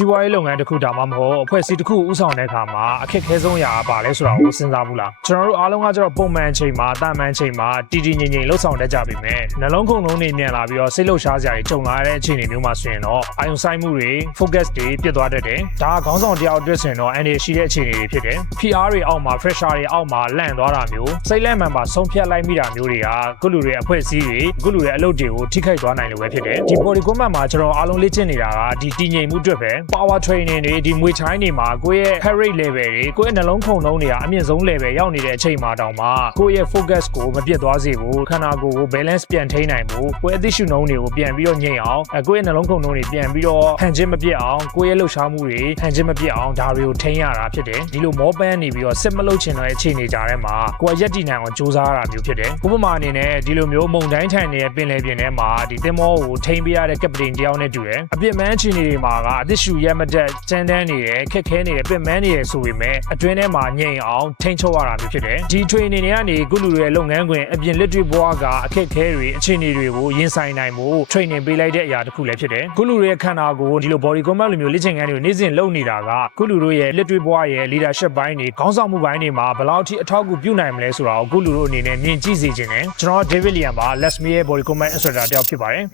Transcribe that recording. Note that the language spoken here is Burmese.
စီးပွားရေးလုပ်ငန်းတစ်ခုဒါမှမဟုတ်အဖွဲ့အစည်းတစ်ခုဥဆောင်တဲ့အခါမှာအခက်အခဲဆုံးအရာပါလဲဆိုတာကိုစဉ်းစားဘူးလားကျွန်တော်တို့အားလုံးကကျတော့ပုံမှန်အချိန်မှာတာမန်အချိန်မှာတည်တည်ငြိမ်ငြိမ်လှုပ်ဆောင်တတ်ကြပြီမဲ့နှလုံးခုန်လုံးနေမြန်လာပြီးတော့စိတ်လှုပ်ရှားစရာတွေကြုံလာတဲ့အခြေအနေမျိုးမှာဆိုရင်တော့အာရုံစိုက်မှုတွေ focus တွေပြတ်သွားတတ်တယ်ဒါကခေါင်းဆောင်တယောက်အတွက်ဆိုရင်တော့အန်ဒီရှိတဲ့အခြေအနေတွေဖြစ်တယ် PR တွေအောက်မှာ pressure တွေအောက်မှာလန့်သွားတာမျိုးစိတ်လက်မှန်ပါဆုံးဖြတ်လိုက်မိတာမျိုးတွေကခုလူတွေအဖွဲ့အစည်းတွေခုလူတွေအလုပ်တွေကိုထိခိုက်သွားနိုင်လို့ပဲဖြစ်တယ်ဒီ body combat မှာကျွန်တော်အားလုံးလေ့ကျင့်နေတာကဒီတည်ငြိမ်မှုအတွက်ပဲ power training တွေဒီမွေးချိုင်းတွေမှာကိုယ့်ရဲ့ heart rate level တွေကိုယ့်ရဲ့နှလုံးခုန်နှုန်းတွေကအမြင့်ဆုံး level ရောက်နေတဲ့အချိန်မှာတောင်မှကိုယ့်ရဲ့ focus ကိုမပြတ်သွားစေဘူးခန္ဓာကိုယ်ကို balance ပြန်ထိန်းနိုင်ဖို့ကိုယ့်ရဲ့အသိရှုနှုန်းတွေကိုပြန်ပြီးတော့ငြိမ်အောင်ကိုယ့်ရဲ့နှလုံးခုန်နှုန်းတွေပြန်ပြီးတော့ဟန်ချင်းမပြတ်အောင်ကိုယ့်ရဲ့လှုပ်ရှားမှုတွေဟန်ချင်းမပြတ်အောင်ဒါတွေကိုထိန်းရတာဖြစ်တယ်ဒီလိုမောပန်းနေပြီးတော့စစ်မလုပ်ချင်တဲ့အခြေအနေကြတဲ့မှာကိုယ်ရက်တည်နိုင်အောင်စူးစမ်းရတာမျိုးဖြစ်တယ်ဥပမာအနေနဲ့ဒီလိုမျိုးမုံတိုင်းထိုင်နေတဲ့ပင်လယ်ပြင်ထဲမှာဒီသင်္ဘောကိုထိန်းပေးရတဲ့ကပတိန်တယောက်နဲ့တူတယ်အပြစ်မန်းအခြေအနေတွေမှာကအသစ်ရှူရက်မတက်စမ်းတန်းနေတယ်ခက်ခဲနေတယ်ပင်မန်းနေတယ်ဆိုပေမဲ့အတွင်းထဲမှာငြိမ်အောင်ထိန်းချုပ်ရတာမျိုးဖြစ်တယ်ဒီ training တွေကနေကုလူတွေလုပ်ငန်းခွင်အပြင်လက်တွေ့ဘဝကအခက်ခဲတွေအခြေအနေတွေကိုရင်ဆိုင်နိုင်ဖို့ training ပေးလိုက်တဲ့အရာတစ်ခုလည်းဖြစ်တယ်ကုလူတွေရဲ့ခန္ဓာကိုယ်ဒီလို body combat လိုမျိုးလေ့ကျင့်ခန်းတွေကိုနေ့စဉ်လုပ်နေတာကကုလူတို့ရဲ့လက်တွေ့ဘဝရဲ့ leadership ဘိုင်းတွေခေါင်းဆောင်မှုဘိုင်းတွေမှာဘယ်လောက်ထိအထောက်အကူပြုနိုင်မလဲဆိုတာကိုကုလူတို့အနေနဲ့မြင်ကြည့်စေချင်တယ်ကျွန်တော် David Liam ပါ Let's Me ရဲ့ body combat instructor တယောက်ဖြစ်ပါတယ်